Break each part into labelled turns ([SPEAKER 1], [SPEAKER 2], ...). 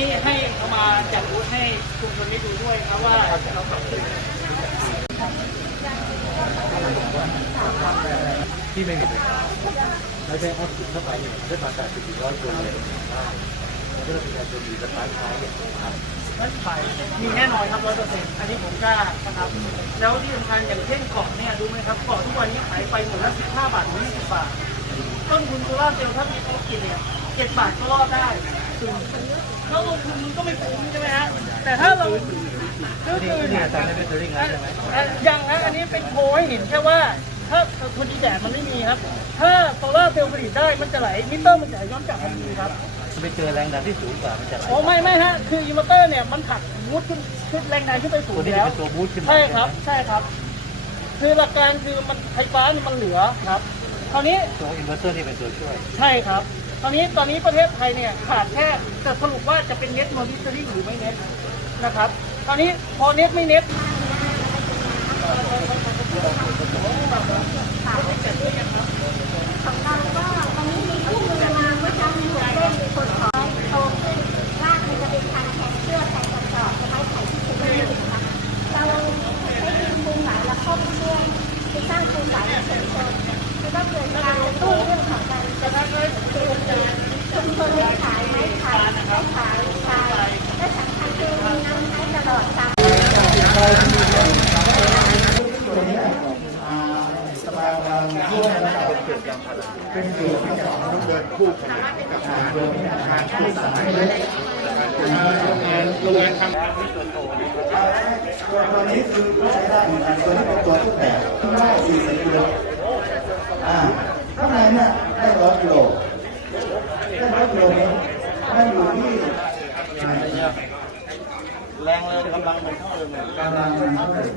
[SPEAKER 1] นี่ให้เอามาจัดบูธให้ชุมชนได้ดูด้วยครับว่าเราทำอะไร
[SPEAKER 2] ที่ไม่มีไฟฟ้าแล้วใช้ออกซิเจนเข้าไปเนี่ยได้มาจากสิบร้อยคนเลยได้แล้วก็มีการโจมตีสตาร์ทใช้เนี่ยครับ
[SPEAKER 1] นั่นไปมีแน่นอนครับร้อยเปอร์เซ็นต์อันนี้ผมกล้านะครับ แล้วที่สำคัญอย่างเช่นเกาะเนี่ยรู้ไหมครับเกาะทุกวันนี้ขายไปหมดละสิบห้าบาทถึงยี่สิบบาท ต้นทุนโซล่าเซลล์ถ้ามีธุรกิจเนี่ยเจ็ดบาทก็รอดได้แล้วลงทุนมันก็ไม่คุ้มใช่ไหมฮะแต่ถ้าเราก็คือ
[SPEAKER 2] นี่
[SPEAKER 1] เนี่ย
[SPEAKER 2] อาจารย์ได้เป็นตัวเร่งแล้วใช่ไหม
[SPEAKER 1] ยังนะอันนี้เป็นโชว์ให้เห็นแค่ว่า ถ้าพอดีแดดมันไม่มีครับ ถ้าโซล่าร์เซลล์ผลิตได้มันจะไหลมิเตอร์มันจะย้อนกลับทันทีครับ
[SPEAKER 2] ไปเจอแรงดันที่สูงกว่ามันจะไหล
[SPEAKER 1] โอ้ไม่ไม่ฮะคืออินเวอร์เตอร์เนี่ยมันผลักบูทขึ้นขึ้นแรงดันขึ้นไปสู
[SPEAKER 2] ตัว
[SPEAKER 1] ง
[SPEAKER 2] นี้
[SPEAKER 1] แล้
[SPEAKER 2] จะ
[SPEAKER 1] ว
[SPEAKER 2] เป็นตัวบูสต์ขึ้นมา
[SPEAKER 1] ใช่ครับใช่ครับ คือหลักการคือมันไฟฟ้านี่มันเหลือครับคราวนี้
[SPEAKER 2] ตัวอินเวอร์เตอร์นี่เป็นตัวช่วย
[SPEAKER 1] ใช่ครับ ตอนนี้ตอนนี้ประเทศไทยเนี่ยขาดแค่จะสรุปว่าจะเป็นเน็ตมอนิเตอร์หรือไม่เน็ตนะครับ ตอนนี้พอเน็ตไม่เน็ต
[SPEAKER 3] ของเราก็ตอนนี้มีผู้มือมาเมื่อเช้ามีหัวเล่นมีคนขอโตขึ้นรากมันจะเป็นพันธุ์แทนเชือกแทนกระสอบจะไม้ไผ่ที่คุณไม่ได้ค่ะเราใช้ดินปูนหลายและข้อมช่วยคือสร้างปูนหลายในชุมชนคือต้องเกิดการกระตุ้นเรื่องของการจะได้ชุมชนให้ขายไม้ไผ่ให้ขายชายและสำคัญคือมีน้ำใช้ตลอดตาม
[SPEAKER 4] ตัวนี้คือใช้ได้เหมือนกันตัวนี้เป็นตัวทุกแบบได้สี่สิบกิโลอ่าข้างในเนี่ยได้ร้อยกิโลได้ร้อยกิโลเมตรได้อยู่ที่
[SPEAKER 2] แรงเลยกำลังมันเท่าเดิม
[SPEAKER 4] กำลังมันเท่าเดิม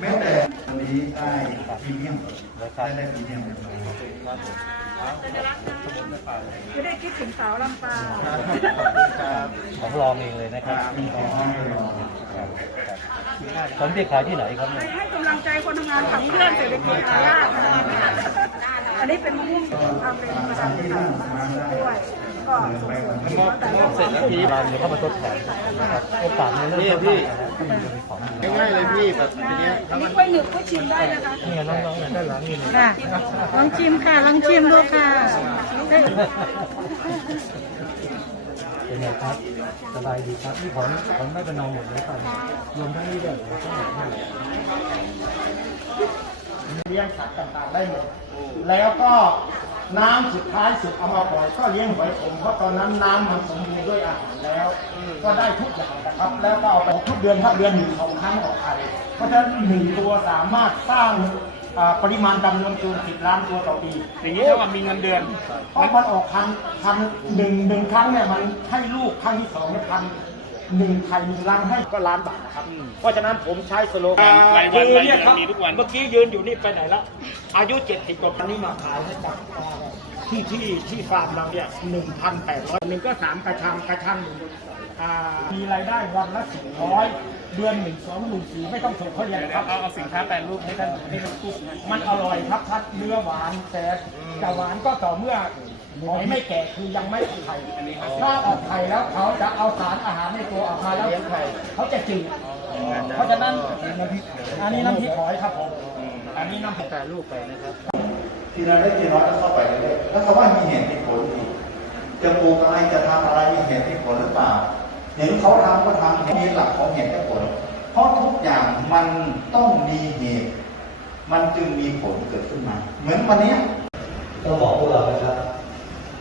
[SPEAKER 4] แม้แต่ตัวนี้ได้พรีเมียมได้ได้พรีเมียม
[SPEAKER 1] ไม่ได้คิดถึงสาวลำปาง
[SPEAKER 2] ของลองเองเลยนะครับ
[SPEAKER 4] มีของห้องเลย
[SPEAKER 2] ตอนที่ขายที่ไหนครับเนี่ย
[SPEAKER 5] ให้กำลังใจคนทำงานขับเคลื่อนเศรษฐกิจฐานรากค่ะอันนี้เป็นมุ่งทำเป็นประธานค่ะด้วยก็ส่งเสริมแต่ละคน
[SPEAKER 2] ที่ร้านเดี๋ยวเข้ามาทดแทนนะครับโอกาสในเรื่องที่ที่มันจะมีขอ งดี
[SPEAKER 6] ง่ายๆเลยพี่แบบนี้
[SPEAKER 5] อันนี้กล้วยหนึบก็ชิมได้นะคะ
[SPEAKER 2] เนี่ยน้องๆเนี่ยด้านหลังนี่เนี่ย
[SPEAKER 5] ค่ะลองชิมค่ะลองชิมดูค่ะ
[SPEAKER 2] เป็นไงครับ สบายดีครับนี่ของของไม่เป็นนองหมดเลยครับรวมทั้งนี้ด้วยทั้งหมดนี่
[SPEAKER 6] เลี้ยงสัตว์ต่างๆได้หมดแล้วก็ น้ำสุดท้ายสุดเอามาปล่อยก็เลี้ยงหอยขมเพราะตอนนั้นน้ำมันสมบูรณ์ด้วยอาหารแล้ว ก็ได้ทุกอย่างนะครับ แล้วก็เอาไปทุกเดือนถ้าเดือนหนึ่งสองครั้งออกไข่เพราะฉะนั้นหนึ่งตัวสามารถสร้างอ่าปริมาณจำนวนเกินสิบล้านตัวต่อปี
[SPEAKER 1] อย่างนี้เท่ากับมีเงินเดือน
[SPEAKER 6] เพราะมันออกพันพันหนึ่งหนึ่งครั้งเนี่ยมันให้ลูกครั้งที่สองเนี่ยพัน หนึ่งไข่หนึ่งรังให้ก็ล้านบาทนะครับ เพราะฉะนั้นผมใช้สโลแกน
[SPEAKER 1] รายวัน
[SPEAKER 6] คือ
[SPEAKER 1] รายเดื
[SPEAKER 6] เนี่
[SPEAKER 1] อยน
[SPEAKER 6] ครับ
[SPEAKER 1] มีทุกวัน
[SPEAKER 6] เมื่อกี้ยืนอยู่นี่ไปไหนละอายุเจ็ดสิบกว่าปีนี่มาขายให้กับที่ที่ที่ฟาร์มเราเนี่ยหนึ่งพันแปดร้อยหนึ่งก็สามกระชังกระชังหนึ่งอ่ามีรายได้วันละสี่ร้อยเดือนหนึ่งสองหมื่นสี่ไม่ต้องส่งเขาเรียนครับ
[SPEAKER 1] เอาเอาสินค้าแปรรูปให้ท่านให้ท่านพูดนะ
[SPEAKER 6] มันอร่อยครับทัดเนื้อหวานแต่จะหวานก็ต่อเมื่อ หอยไม่แก่คือยังไม่ออกไข่ถ้าออกไข่แล้วเขาจะเอาสารอาหารในตัวออกมาแล้วเขาจะจืดเพราะฉะนั้นอันนี้น้ำพริกหอยครับผมอันนี้น้ำพริก
[SPEAKER 2] แต่รูปไปนะครับ
[SPEAKER 4] ทีละเล็กทีน้อยก็เข้าไปเรื่อยๆแล้วเขาว่ามีเหตุมีผลดีจะปลูกอะไรจะทำอะไรมีเหตุมีผลหรือเปล่าเห็นเขาทำก็ทำมีหลักของเหตุและผล เพราะทุกอย่างมันต้องมีเหตุ มันจึงมีผลเกิดขึ้นมา เหมือนวันเนี้ย
[SPEAKER 7] ต้องบอกพวกเรานะครับ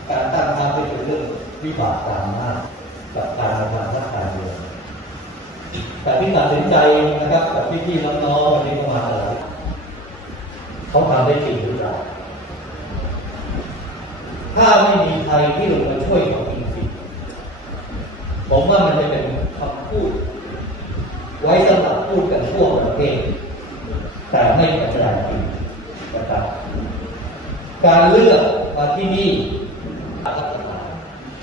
[SPEAKER 7] การตั้งพรรคเป็นเรื่อง วิบากกรรมมากกับการทำรักการเมืองแต่ที่ตัดสินใจนะครับกับพี่ๆน้องๆวันนี้เข้ามาเลยเขาทำได้จริงหรือเปล่าถ้าไม่มีใครที่ลงมาช่วยเขาจริงๆผมว่ามันจะเป็นคำพูด ไว้สำหรับพูดกันทั่วประเทศแต่ไม่กระจายจริงนะครับ การเลือกมาที่นี่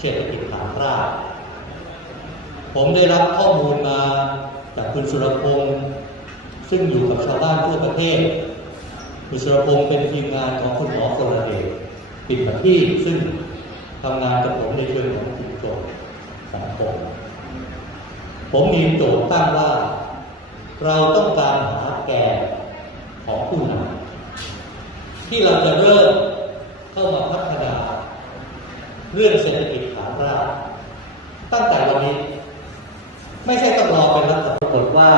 [SPEAKER 7] เศรษฐกิจฐานราก ผมได้รับข้อมูลมาจากคุณสุรพงศ์ซึ่งอยู่กับชาวบ้านทั่วประเทศ คุณสุรพงศ์เป็นทีมงานของคุณหมอโคลเดช
[SPEAKER 2] ปิดประทีปซึ่งทำงานกับผมในเชิงของชุมชนสังคมผมมีโจทย์ตั้งว่า เราต้องการหาแกนของผู้นำที่เราจะเริ่มเข้ามาพัฒนาเรื่องเศรษฐกิจ ฐานราตั้งแต่วันนี้ ไม่ใช่ต้องรอเป็นรัฐปรากฏว่า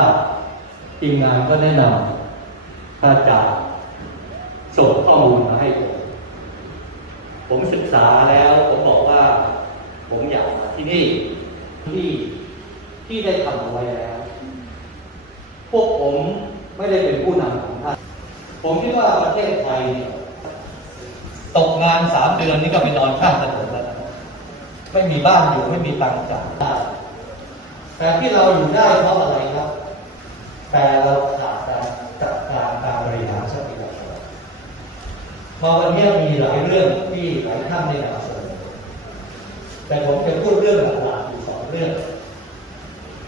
[SPEAKER 2] ทีมงานก็แนะนำถ้าจะส่งข้อมูลมาให้ผม ผมศึกษาแล้วผมบอกว่า ผมอยากมาที่นี่ที่ที่ได้ทำเอาไว้แล้ว พวกผมไม่ได้เป็นผู้นำของท่านผมคิดว่าประเทศไทยตกงานสามเดือนนี่ก็ไปนอนข้างถนนแล้ว ไม่มีบ้านอยู่ไม่มีตังค์จ่ายได้แต่ที่เราอยู่ได้เพราะอะไรครับ แต่เราขาดการจัดการการบริหารทรัพยากรพอวันนี้มีหลายเรื่องที่หลายท่านได้นำเสนอแต่ผมจะพูดเรื่องหลักๆอยู่สองเรื่อง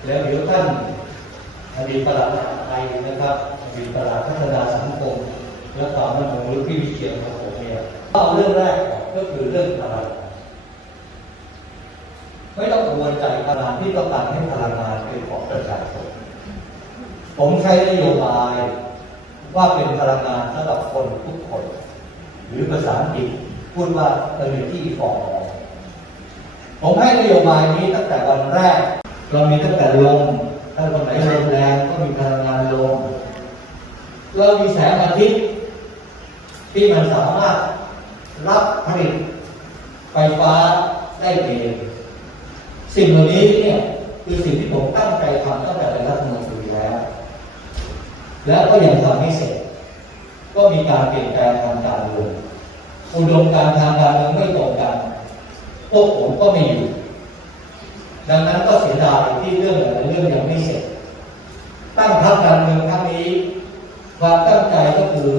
[SPEAKER 2] แล้วเดี๋ยวท่านอดีตประหลัดไทยนะครับอดีตประหลัดพัฒนาสังคมและความมั่นคงหรือพี่วิเชียรของผมเนี่ยเอาเรื่องแรกก็คือเรื่องพลังงาน ไม่ต้องกังวลใจพลังที่ต้องการให้พลังงานเป็นของประชาชนผมใช้นโยบายว่าเป็นพลังงานสำหรับคนทุกคน หรือภาษาอังกฤษพูดว่า energy for all ผมให้นโยบายนี้ตั้งแต่วันแรก เรามีตั้งแต่ลมถ้าคนไหนลมแรงก็มีพลังงานลมเรามีแสงอาทิตย์ที่มันสามารถรับผลิตไฟฟ้าได้เอง สิ่งเหล่านี้เนี่ยคือสิ่งที่ผมตั้งใจทำตั้งแต่เป็นรัฐมนตรีแล้ว แล้วก็ยังทำไม่เสร็จ ก็มีการเปลี่ยนแปลงทางการเมืองอุดมการทางการเมืองไม่ตรงกันพวกผมก็ไม่อยู่ ดังนั้นก็เสียดายที่เรื่องหลายเรื่องยังไม่เสร็จ ตั้งพรรคการเมืองครั้งนี้ความตั้งใจก็คือ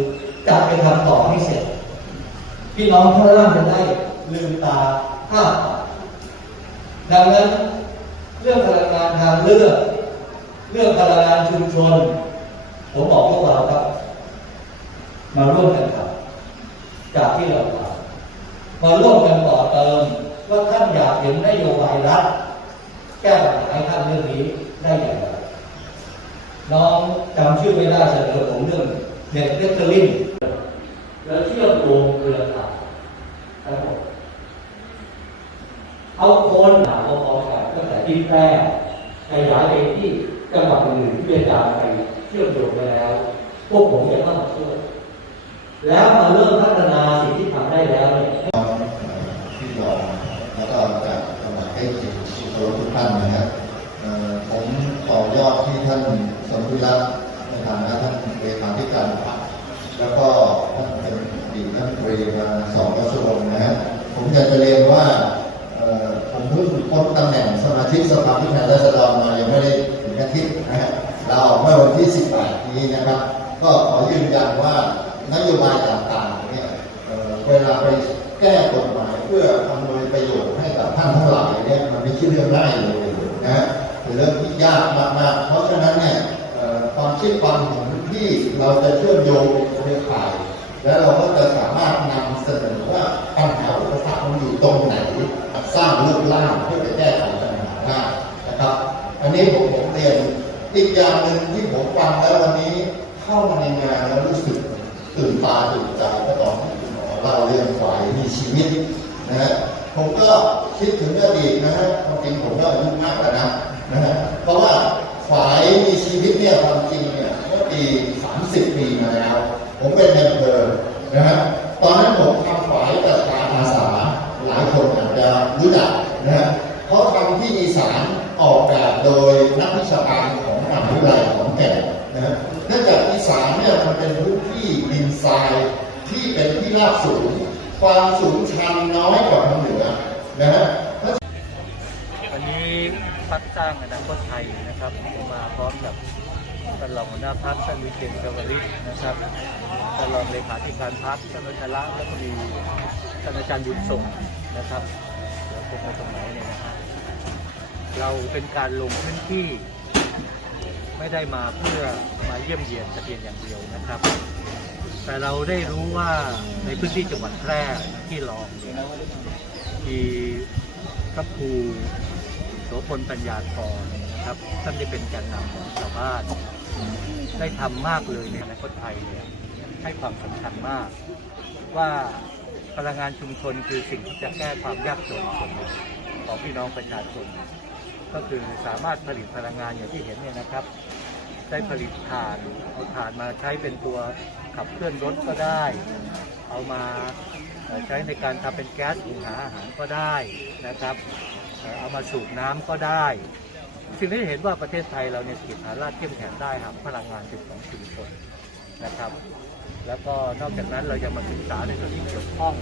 [SPEAKER 2] จะไปทำต่อให้เสร็จ พี่น้องข้างล่างจะได้ลืมตาอ้าปาก ดังนั้นเรื่องพลังงานทางเลือกเรื่องพลังงานชุมชน ผมบอกพวกเราครับ มาร่วมกันทำจากที่เราทำมาร่วมกันต่อเติมว่าท่านอยากเห็นนโยบายรัฐแก้ปัญหาให้ท่านเรื่องนี้ได้อย่างไรน้องจำชื่อไม่ได้เสนอผมเรื่องเน็ตเล็กเกอร์ลิงแล้วเชื่อมโยงเครือข่ายทั้งหมด เอาคนหาพร้อมกันตั้งแต่ที่แพร่ขยายไปที่จังหวัดอื่นที่เป็นการไปเชื่อมโยงไปแล้ว พวกผมจะต้องมาช่วยแล้วมาเริ่มพัฒนาสิ่งที่ทำได้แล้วเนี่ย
[SPEAKER 8] ที่รองแล้วก็จากสมัยให้เกียรติสุขทุกท่านนะครับผมต่อยอดที่ท่านสมพิรัตในฐานะท่านเลขาธิการแล้วก็ท่านเป็นดีท่านตรีมาสองกระทรวงนะฮะผมอยากจะเรียนว่าเอ่อผมเพิ่งพ้นตำแหน่ง สมาชิกสภาผู้แทนราษฎรมายังไม่ได้ถึงอาทิตย์นะฮะลาออกเมื่อวันที่ 18 นี้นะครับ ก็ขอยืนยันว่านโยบายต่างๆเนี่ยเเวลาไปแก้กฎหมายเพื่ออำนวยประโยชน์ให้กับท่านทั้งหลายเนี่ยมันไม่ใช่เรื่องง่ายเลยนะฮะเป็นเรื่องที่ยากมากๆเพราะฉะนั้นเนี่ยความคิดความเห็นที่เราจะเชื่อมโยงเป็นเครือข่าย และเราก็จะสามารถนำเสนอว่าปัญหาอุปสรรคมันอยู่ตรงไหนสร้างรูปร่างเพื่อจะแก้ไขปัญหาได้นะครับ อันนี้ผมผมเรียนอีกอย่างหนึ่งที่ผมฟังแล้ววันนี้เข้ามาในงานแล้วรู้สึกตื่นตาตื่นใจก็ตอนที่คุณหมอเล่าเรื่องฝ่ายมีชีวิตนะฮะผมก็คิดถึงอดีตนะฮะความจริงผมก็อายุมากแล้วนะนะฮะเพราะว่าฝ่ายมีชีวิตเนี่ยความจริงเนี่ยเมื่อปี30 ปีมาแล้ว ผมเป็นในอำเภอนะฮะตอนนั้นผมทำฝ่ายประชาอาสาหลายคนอาจจะรู้จักนะฮะ เขาะทำที่อีสานออกแบบโดยนักวิชาการของมหาวิทยาลัยของแก่นนะเนื่องจากอีสานเนี่ยมันเป็นพื้นที่ดินทรายที่เป็นที่ราบสูง ความสูงชันน้อยกว่าทางเหนือนะฮะ
[SPEAKER 2] วันนี้พักสร้างอนาคตไทยนะครับมาพร้อมกับท่านรองหัวหน้าพักท่านวิเชียรชวริตนะครับท่านรองเลขาธิการพักท่านวัชระแล้วก็มีท่านอาจารย์บุญส่งนะครับ เดี๋ยวผมไปตรงไหนเนี่ยนะครับเราเป็นการลงพื้นที่ ไม่ได้มาเพื่อมาเยี่ยมเยียนแต่เพียงอย่างเดียวนะครับ แต่เราได้รู้ว่าในพื้นที่จังหวัดแพร่ที่รองเนี่ยมีพระครูโสพลปัญญาธรนะครับท่านได้เป็นแกนนำของชาวบ้านได้ทำมากเลยในอนาคตไทยเนี่ยให้ความสำคัญมากว่า พลังงานชุมชนคือสิ่งที่จะแก้ความยากจนของพี่น้องประชาชน ก็คือสามารถผลิตพลังงานอย่างที่เห็นเนี่ยนะครับ ได้ผลิตถ่านเอาถ่านมาใช้เป็นตัวขับเคลื่อนรถก็ได้ เอามาใช้ในการทำเป็นแก๊สหุงหาอาหารก็ได้นะครับ เอามาสูบน้ำก็ได้สิ่งที่เห็นว่าประเทศไทยเราเนี่ยเศรษฐกิจฐานรากเข้มแข็งได้หากพลังงานเป็นของชุมชนนะครับ แล้วก็นอกจากนั้นเราจะมาศึกษาในส่วนที่เกี่ยวข้อง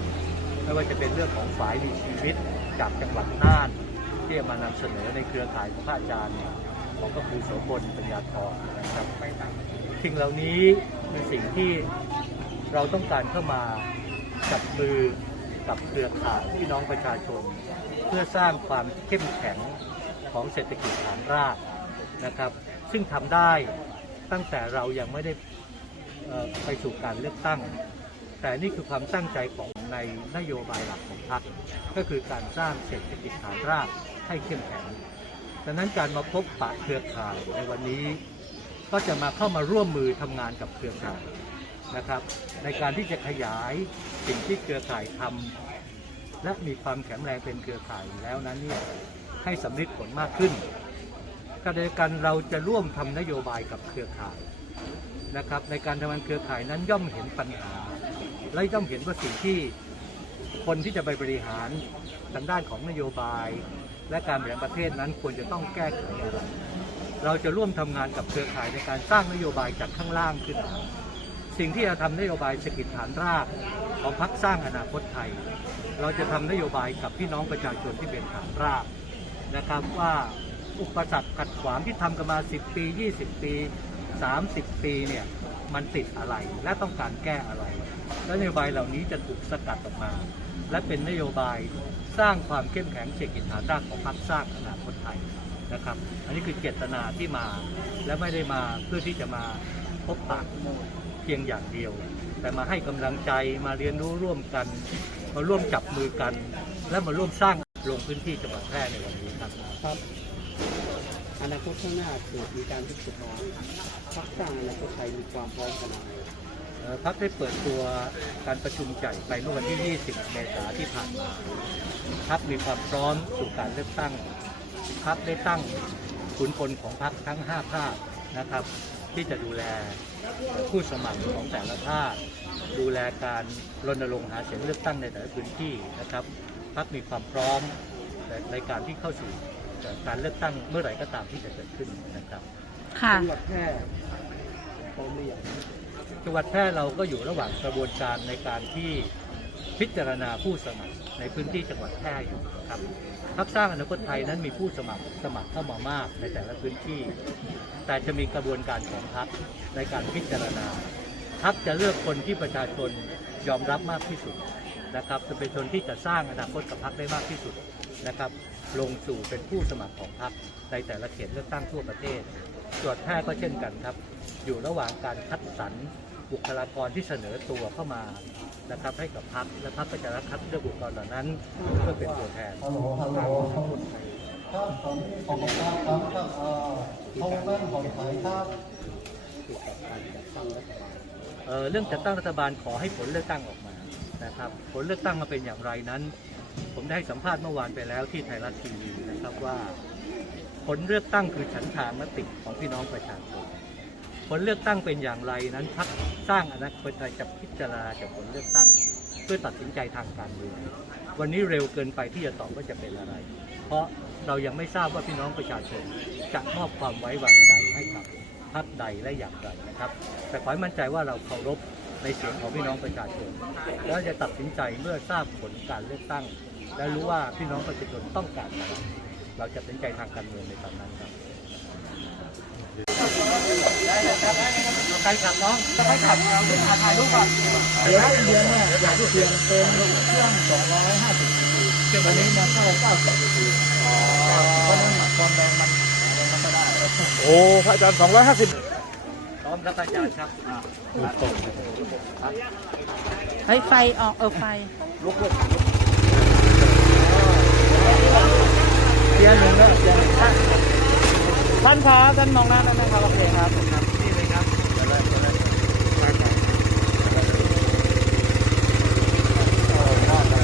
[SPEAKER 2] ไม่ว่าจะเป็นเรื่องของฝ่ายมีชีวิตจากจังหวัดน่านที่จะมานำเสนอในเครือข่ายของพระอาจารย์ของพระครูโสพลปัญญาธรนะครับสิ่งเหล่านี้เป็นสิ่งที่เราต้องการเข้ามาจับมือกับเครือข่ายพี่น้องประชาชน เพื่อสร้างความเข้มแข็งของเศรษฐกิจฐานรากนะครับ ซึ่งทำได้ตั้งแต่เรายังไม่ได้ ไปสู่การเลือกตั้ง แต่นี่คือความตั้งใจของในนโยบายหลักของพรรคก็คือการสร้างเศรษฐกิจฐานรากให้เข้มแข็งดังนั้นการมาพบปะเครือข่ายในวันนี้ ก็จะมาเข้ามาร่วมมือทำงานกับเครือข่ายนะครับ ในการที่จะขยายสิ่งที่เครือข่ายทำและมีความแข็งแรงเป็นเครือข่ายแล้วนั้นเนี่ยให้สำเร็จผลมากขึ้นขณะเดียวกันเราจะร่วมทำนโยบายกับเครือข่าย นะครับ ในการทำงานเครือข่ายนั้นย่อมเห็นปัญหา และย่อมเห็นว่าสิ่งที่คนที่จะไปบริหารทางด้านของนโยบาย และการบริหารประเทศนั้นควรจะต้องแก้ไขอะไรเราจะร่วมทำงานกับเครือข่ายในการสร้างนโยบายจากข้างล่างขึ้นมาสิ่งที่จะทำนโยบายเศรษฐกิจฐานรากของพรรคสร้างอนาคตไทย เราจะทำนโยบายกับพี่น้องประชาชนที่เป็นฐานรากนะครับว่าอุปสรรคขัดขวางที่ทำกันมา 10 ปี 20 ปี 30 ปีเนี่ยมันติดอะไรและต้องการแก้อะไร และนโยบายเหล่านี้จะถูกสกัดออกมา และเป็นนโยบายสร้างความเข้มแข็งเศรษฐกิจฐานรากของพรรคสร้างอนาคตไทยนะครับ อันนี้คือเจตนาที่มาและไม่ได้มาเพื่อที่จะมาพบปะเพียงอย่างเดียว แต่มาให้กำลังใจมาเรียนรู้ร่วมกัน มาร่วมจับมือกัน และมาร่วมสร้างลงพื้นที่จังหวัดแพร่ในวันนี้ครับ
[SPEAKER 1] ครับ อนาคตข้างหน้าเกิดมีการพิจารณาพรรคสร้างอนาคตไทยมีความพร้อมขนาดไหน
[SPEAKER 2] พักได้เปิดตัวการประชุมใหญ่ไปเมื่อวันที่ 20 เมษายนที่ผ่านมาพักมีความพร้อมสู่การเลือกตั้งพักได้ตั้งขุนพลของพักทั้ง 5 ภาคนะครับ ที่จะดูแลผู้สมัครของแต่ละภาคดูแลการรณรงค์หาเสียงเลือกตั้งในแต่ละพื้นที่นะครับพักมีความพร้อมในการที่เข้าสู่ การเลือกตั้งเมื่อไหร่ก็ตามที่จะเกิดขึ้นนะครับ
[SPEAKER 5] ค่ะ
[SPEAKER 1] จังหวัดแพร่พร้อมหรือยัง
[SPEAKER 2] จังหวัดแพร่เราก็อยู่ระหว่างกระบวนการในการที่พิจารณาผู้สมัครในพื้นที่จังหวัดแพร่อยู่ครับพักสร้างอนาคตไทยนั้นมีผู้สมัครสมัครเข้ามามากในแต่ละพื้นที่ แต่จะมีกระบวนการของพักในการพิจารณาพักจะเลือกคนที่ประชาชนยอมรับมากที่สุดนะครับจะเป็นคนที่จะสร้างอนาคตกับพักได้มากที่สุด นะครับลงสู่เป็นผู้สมัครของพักในแต่ละเขตเลือกตั้งทั่วประเทศจังหวัดแพร่ก็เช่นกันครับ อยู่ระหว่างการคัดสรรบุคลากรที่เสนอตัวเข้ามานะครับให้กับพักและพักก็จะรับคัดเลือกบุคลากรเหล่านั้นเพื่อเป็นตัวแทน
[SPEAKER 8] ฮัลโหลฮัลโหลครับผมขอบคุณครับครับเอ่อทงเล่นของไทยครับ
[SPEAKER 2] เอ่อเรื่องจัดตั้งรัฐบาลขอให้ผลเลือกตั้งออกมานะครับ ผลเลือกตั้งมาเป็นอย่างไรนั้น ผมได้สัมภาษณ์เมื่อวานไปแล้วที่ไทยรัฐทีวีนะครับว่า ผลเลือกตั้งคือฉันทามติของพี่น้องประชาชนผลเลือกตั้งเป็นอย่างไรนั้นพักสร้างอนาคตจะพิจารณาจากผลเลือกตั้ง เพื่อตัดสินใจทางการเมืองวันนี้เร็วเกินไปที่จะตอบว่าจะเป็นอะไร เพราะเรายังไม่ทราบว่าพี่น้องประชาชนจะมอบความไว้วางใจให้กับพรรคใดและอย่างไรนะครับ แต่ขอให้มั่นใจว่าเราเคารพ ในเสียงของพี่น้องประชาชน แล้วจะตัดสินใจเมื่อทราบผลการเลือกตั้ง และรู้ว่าพี่น้องประชาชนต้องการอะไรเราจะตัดสินใจทางการเมืองในตอนนั้นครับใครขับน้องใครขับเราถ่ายถ่ายรูปก่อน
[SPEAKER 6] เดี๋ยวเดือนเนี่ยอยากจะเตียงเต็มเครื่อง250ซีซีตอนนี้มันเข้า90ซีซีเพราะนั้นความแรงมันมันไม่ได้
[SPEAKER 1] โอ้พระอาจารย์
[SPEAKER 2] 250 มครับอาจารย์ครับ
[SPEAKER 9] เฮ้ยไฟออกเออไฟลุก
[SPEAKER 1] เสียนหนึ่งแล้วเตียนท่านคาท่านมองหน้าได้ไหมครับเโอเคครับนี่เลยครับเเล
[SPEAKER 2] ยเดี๋ยวเลยโอ้ยอดเล